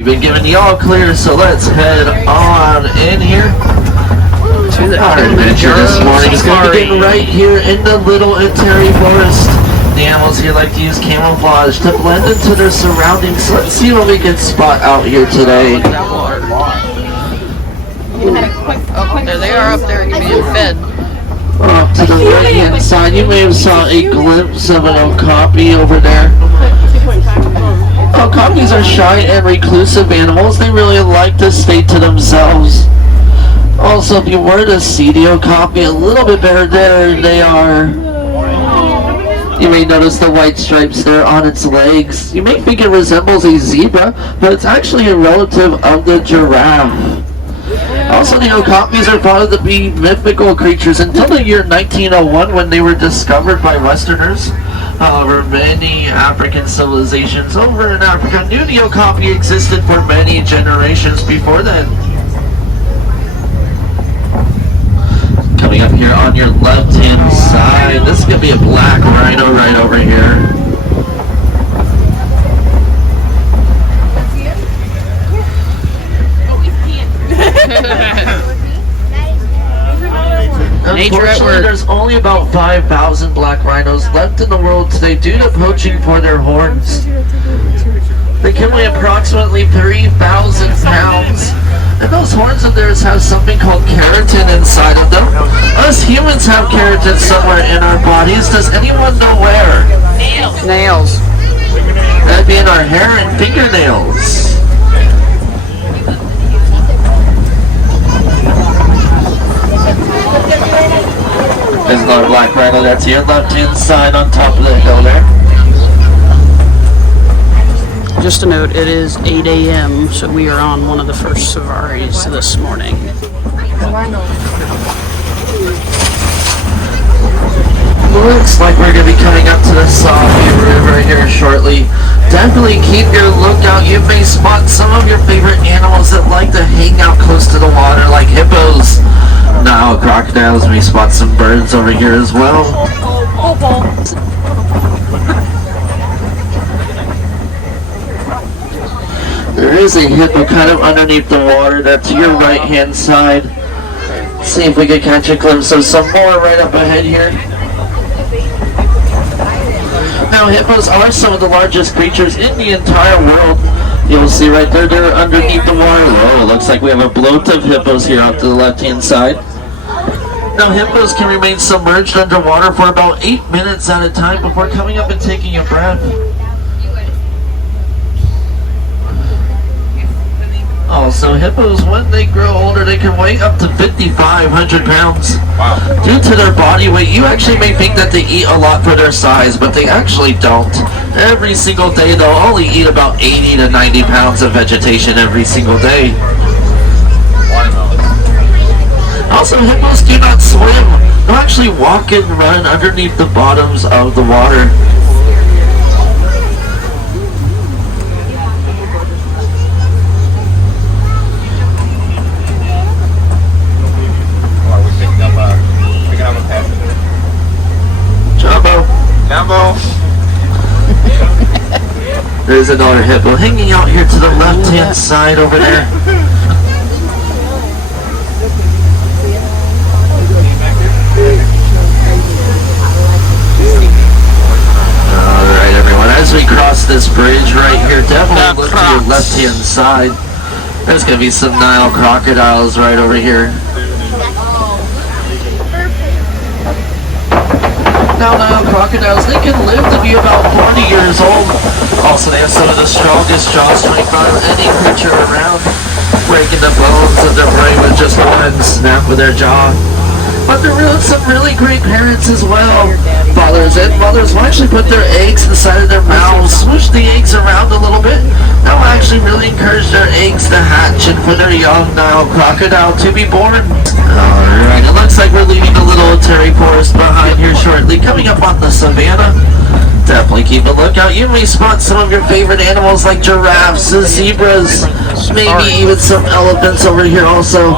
We've been given the all clear, so let's head on in here. Our adventure this morning is going to begin right here in the Little Terry Forest. The animals here like to use camouflage to blend into their surroundings. So let's see what we can spot out here today. Oh, there they are up there being fed. Up to the right hand side, you may have saw a glimpse of an okapi over there. Okapis are shy and reclusive animals. They really like to stay to themselves. Also, if you were to see the okapi a little bit better, there they are. You may notice the white stripes there on its legs. You may think it resembles a zebra, but it's actually a relative of the giraffe. Also, the okapis are thought to be mythical creatures until the year 1901 when they were discovered by Westerners. However, many African civilizations over in Africa knew the okapi existed for many generations before then. Coming up here on your left-hand side, this is going to be a black rhino right over here. Unfortunately, there's only about 5,000 black rhinos left in the world today due to poaching for their horns. They can weigh approximately 3,000 pounds. And those horns of theirs have something called keratin inside of them. Us humans have keratin somewhere in our bodies. Does anyone know where? Nails. That'd be in our hair and fingernails. There's another black rhino that's your left-hand side on top of the hill there. Just a note, it is 8 a.m., so we are on one of the first safaris this morning. Looks like we're going to be coming up to the Safi River here shortly. Definitely keep your lookout. You may spot some of your favorite animals that like to hang out close to the water, like hippos. Now crocodiles, may spot some birds over here as well. There is a hippo kind of underneath the water there to your right hand side. Let's see if we can catch a glimpse of some more right up ahead here. Now hippos are some of the largest creatures in the entire world. You'll see right there, they're underneath the water. Oh, looks like we have a bloat of hippos here off to the left hand side. Now hippos can remain submerged underwater for about 8 minutes at a time before coming up and taking a breath. Also, hippos, when they grow older, they can weigh up to 5,500 pounds. Wow. Due to their body weight, you actually may think that they eat a lot for their size, but they actually don't. Every single day, they'll only eat about 80 to 90 pounds of vegetation every single day. Also, hippos do not swim. They'll actually walk and run underneath the bottoms of the water. Jumbo. There's another hippo hanging out here to the left-hand side over there. Alright everyone, as we cross this bridge right here, definitely look to your left-hand side. There's going to be some Nile crocodiles right over here. Now Nile crocodiles, they can live to be about 40 years old. Also, they have some of the strongest jaw strength out of any creature around, breaking the bones of their prey with just one snap with their jaw. But they're some really great parents as well. Fathers and mothers will actually put their eggs inside of their mouths, swoosh the eggs around a little bit. That will actually really encourage their eggs to hatch and for their young Nile crocodile to be born. Alright, it looks like we're leaving the Little Terry Forest behind here shortly. Coming up on the savannah. Definitely keep a lookout. You may spot some of your favorite animals like giraffes, zebras, maybe even some elephants over here also.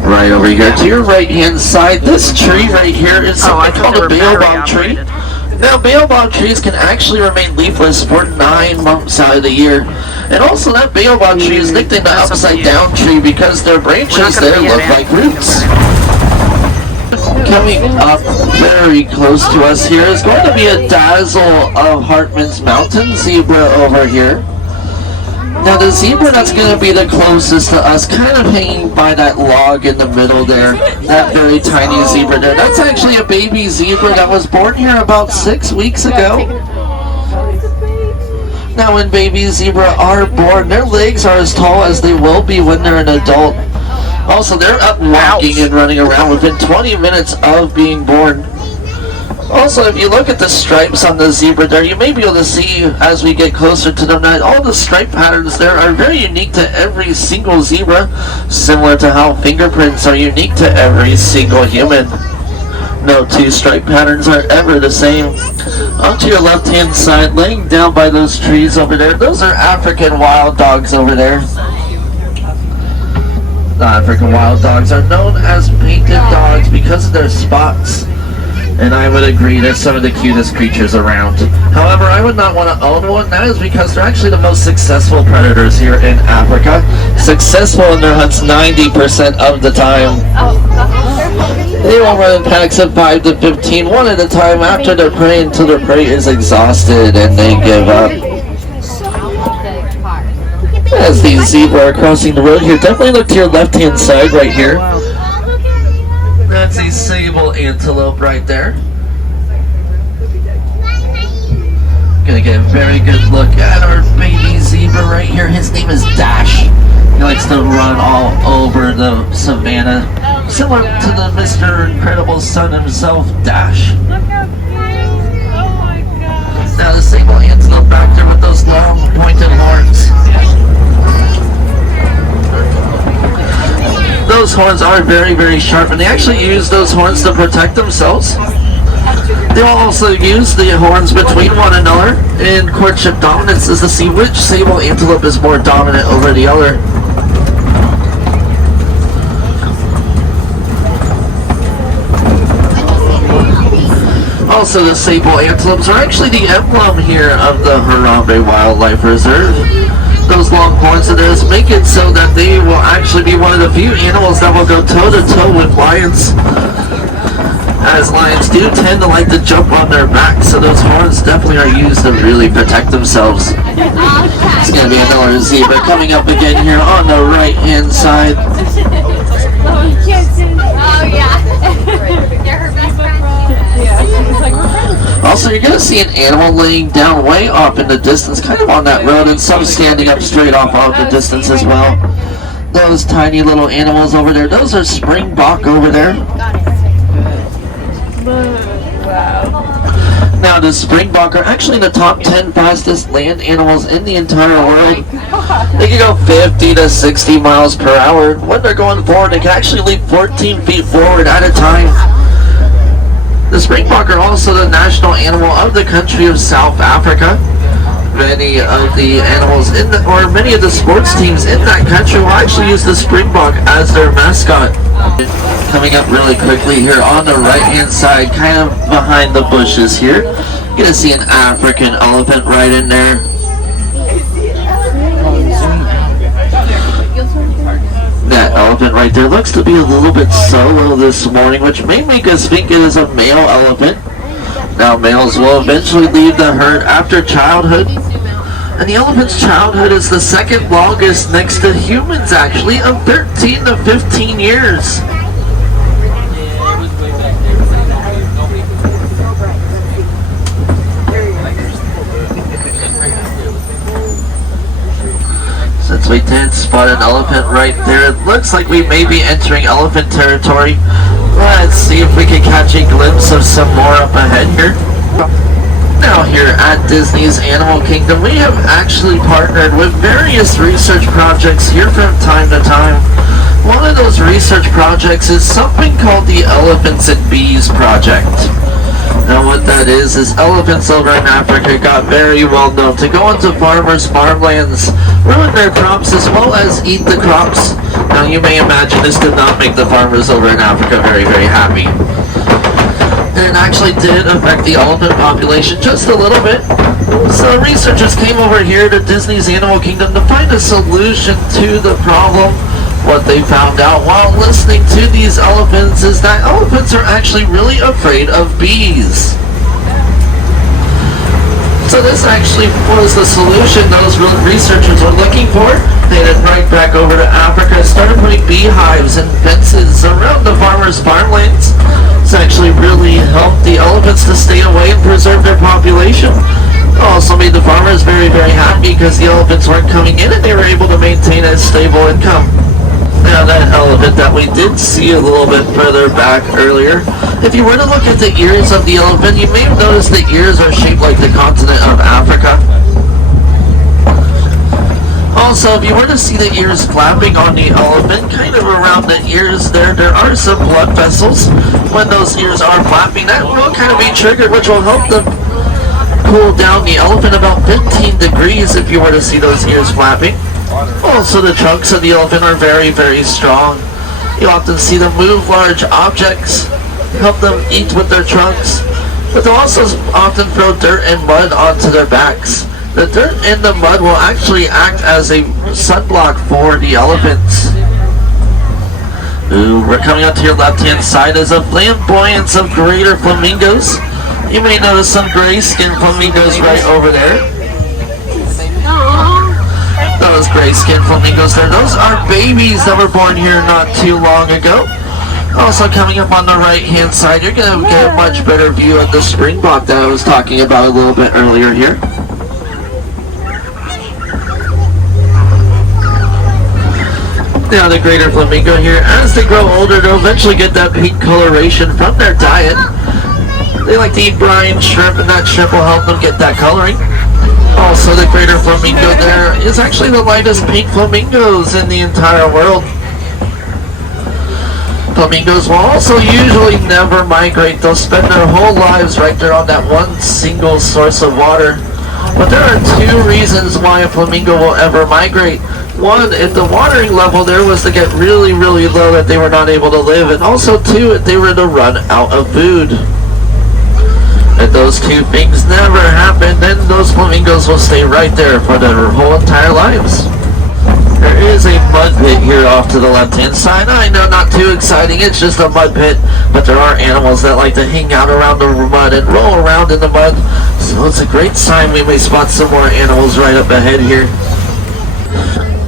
Right over here to your right hand side, this tree right here is something called a baobab tree. Now, baobab trees can actually remain leafless for 9 months out of the year. And also, that baobab tree is nicknamed the upside down tree because their branches there look like roots. Coming up very close to us here is going to be a dazzle of Hartman's mountain zebra over here. Now the zebra that's going to be the closest to us, kind of hanging by that log in the middle there, that very tiny zebra there, that's actually a baby zebra that was born here about 6 weeks ago. Now when baby zebra are born, their legs are as tall as they will be when they're an adult. Also, they're up walking and running around within 20 minutes of being born. Also, if you look at the stripes on the zebra there, you may be able to see as we get closer to them that all the stripe patterns there are very unique to every single zebra, similar to how fingerprints are unique to every single human. No two stripe patterns are ever the same. Onto your left-hand side, laying down by those trees over there, those are African wild dogs over there. The African wild dogs are known as painted dogs because of their spots. And I would agree, they're some of the cutest creatures around. However, I would not want to own one. That is because they're actually the most successful predators here in Africa. Successful in their hunts 90% of the time. They will run in packs of 5 to 15, one at a time, after their prey until their prey is exhausted and they give up. As these zebra are crossing the road here, definitely look to your left-hand side right here. That's a sable antelope right there. Gonna get a very good look at our baby zebra right here. His name is Dash. He likes to run all over the savannah, similar to the Mr. Incredible son himself, Dash. Now the sable antelope back there with those long pointed horns. Those horns are very, very sharp, and they actually use those horns to protect themselves. They will also use the horns between one another in courtship dominance, as to see which sable antelope is more dominant over the other. Also, the sable antelopes are actually the emblem here of the Harambe Wildlife Reserve. Those long horns of theirs make it so that they will actually be one of the few animals that will go toe-to-toe with lions, as lions do tend to like to jump on their backs, so those horns definitely are used to really protect themselves. It's going to be another zebra coming up again here on the right-hand side. Oh yeah. They're her best friend. Also, you're going to see an animal laying down way off in the distance, kind of on that road, and some standing up straight off the distance as well. Those tiny little animals over there, those are springbok over there. Now, the springbok are actually the top 10 fastest land animals in the entire world. They can go 50 to 60 miles per hour. When they're going forward, they can actually leap 14 feet forward at a time. The springbok are also the national animal of the country of South Africa. Many of the animals many of the sports teams in that country will actually use the springbok as their mascot. Coming up really quickly here on the right-hand side, kind of behind the bushes here, you're gonna see an African elephant right in there. That elephant right there looks to be a little bit solo this morning, which may make us think it is a male elephant. Now, males will eventually leave the herd after childhood, and the elephant's childhood is the second longest next to humans, actually, of 13 to 15 years. Since we did spot an elephant right there, it looks like we may be entering elephant territory. Let's see if we can catch a glimpse of some more up ahead here. Now here at Disney's Animal Kingdom, we have actually partnered with various research projects here from time to time. One of those research projects is something called the Elephants and Bees Project. Now what that is elephants over in Africa got very well known to go into farmers' farmlands, ruin their crops as well as eat the crops. Now you may imagine this did not make the farmers over in Africa very, very happy. and it actually did affect the elephant population just a little bit. So researchers came over here to Disney's Animal Kingdom to find a solution to the problem. What they found out while listening to these elephants is that elephants are actually really afraid of bees. So this actually was the solution those researchers were looking for. They headed right back over to Africa and started putting beehives and fences around the farmers' farmlands. This actually really helped the elephants to stay away and preserve their population. Also made the farmers very, very happy because the elephants weren't coming in and they were able to maintain a stable income. Now that elephant that we did see a little bit further back earlier, if you were to look at the ears of the elephant, you may have noticed the ears are shaped like the continent of Africa. Also, if you were to see the ears flapping on the elephant, kind of around the ears there are some blood vessels. When those ears are flapping, that will kind of be triggered, which will help them cool down the elephant about 15 degrees if you were to see those ears flapping. Also, the trunks of the elephant are very, very strong. You often see them move large objects, help them eat with their trunks, but they'll also often throw dirt and mud onto their backs. The dirt and the mud will actually act as a sunblock for the elephants. Ooh, we're coming up to your left-hand side as a flamboyance of greater flamingos. You may notice some gray-skinned flamingos right over there. Those gray-skinned flamingos there, those are babies that were born here not too long ago. Also coming up on the right-hand side, you're going to get a much better view of the springbok that I was talking about a little bit earlier here. Now the greater flamingo here, as they grow older, they'll eventually get that pink coloration from their diet. They like to eat brine shrimp, and that shrimp will help them get that coloring. Also, the greater flamingo there is actually the lightest pink flamingos in the entire world. Flamingos will also usually never migrate. They'll spend their whole lives right there on that one single source of water. But there are two reasons why a flamingo will ever migrate. One, if the watering level there was to get really, really low, that they were not able to live. And also, two, if they were to run out of food. If those two things never happen, then those flamingos will stay right there for their whole entire lives. There is a mud pit here off to the left-hand side. I know, not too exciting, it's just a mud pit, but there are animals that like to hang out around the mud and roll around in the mud, so it's a great sign we may spot some more animals right up ahead here.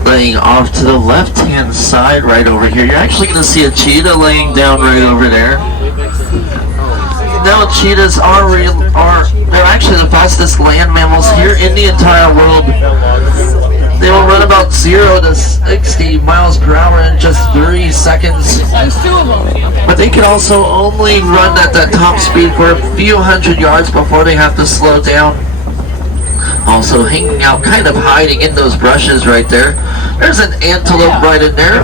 Laying off to the left-hand side right over here, you're actually going to see a cheetah laying down right over there. Now cheetahs they're actually the fastest land mammals here in the entire world. They will run about 0 to 60 miles per hour in just 3 seconds. But they can also only run at that top speed for a few hundred yards before they have to slow down. Also hanging out, kind of hiding in those brushes right there. There's an antelope right in there.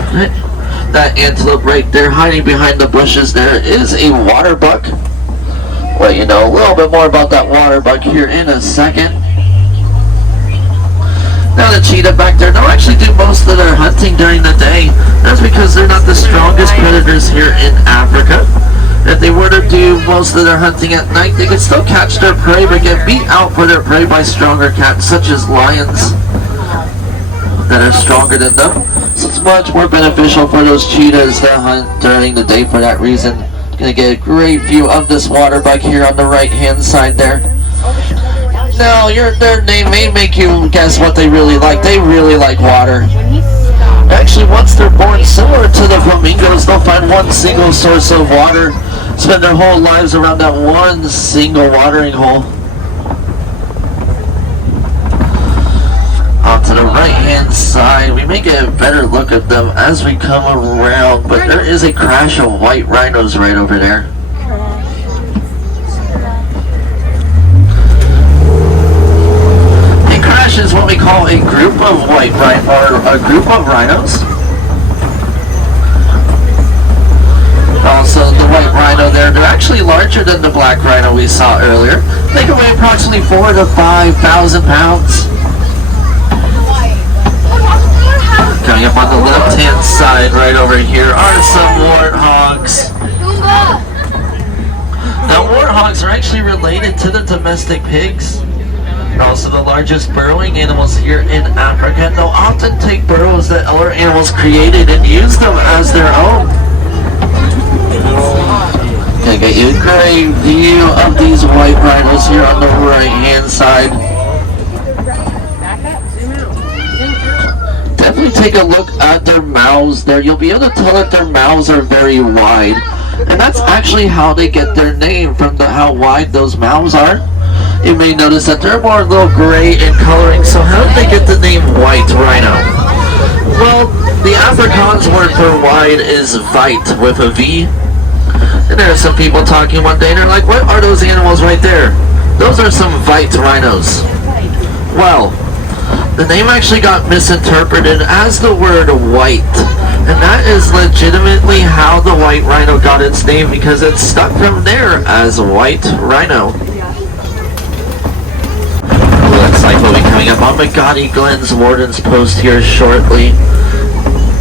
That antelope right there hiding behind the bushes there is a water buck. Well, you know a little bit more about that water buck here in a second. Now the cheetah back there, they'll actually do most of their hunting during the day. That's because they're not the strongest predators here in Africa. If they were to do most of their hunting at night, they could still catch their prey, but get beat out for their prey by stronger cats, such as lions, that are stronger than them. So it's much more beneficial for those cheetahs to hunt during the day for that reason. Gonna get a great view of this water buck here on the right hand side there. Now their name may make you guess what they really like. They really like water. Actually, once they're born, similar to the flamingos, they'll find one single source of water, spend their whole lives around that one single watering hole. On to the right hand side, we may get a better look at them as we come around, but there is a crash of white rhinos right over there. A crash is what we call a group of white rhino, or a group of rhinos. Also, the white rhino there, they're actually larger than the black rhino we saw earlier. They can weigh approximately 4,000 to 5,000 pounds. Coming up on the left-hand side right over here are some warthogs. Now, warthogs are actually related to the domestic pigs. They're also the largest burrowing animals here in Africa, and they'll often take burrows that other animals created and use them as their own. Okay, get you a great view of these white rhinos here on the right-hand side. Definitely take a look at their mouths there. You'll be able to tell that their mouths are very wide. And that's actually how they get their name, from how wide those mouths are. You may notice that they're more a little gray in coloring. So how did they get the name white rhino? Well, the Afrikaans word for wide is vite with a V. And there are some people talking one day and they're like, what are those animals right there? Those are some vite rhinos. Well, the name actually got misinterpreted as the word white. And that is legitimately how the white rhino got its name, because it stuck from there as white rhino. Looks like we'll be coming up on Magadi Glen's Warden's Post here shortly.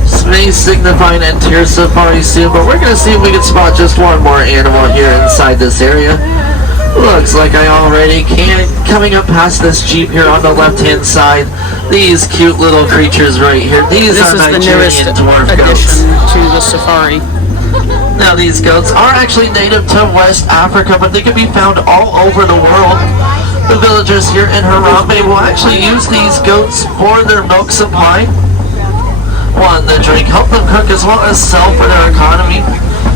This may signify an interior safari soon, but we're going to see if we can spot just one more animal here inside this area. Looks like I already can. Coming up past this Jeep here on the left-hand side, these cute little creatures right here. These are Nigerian dwarf goats. To the safari. Now these goats are actually native to West Africa, but they can be found all over the world. The villagers here in Harambe will actually use these goats for their milk supply. One, the drink, help them cook as well as sell for their economy.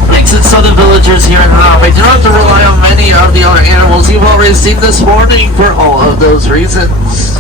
Makes it so the villagers here in Harambe do not have to rely on many of the other animals you've already seen this morning for all of those reasons.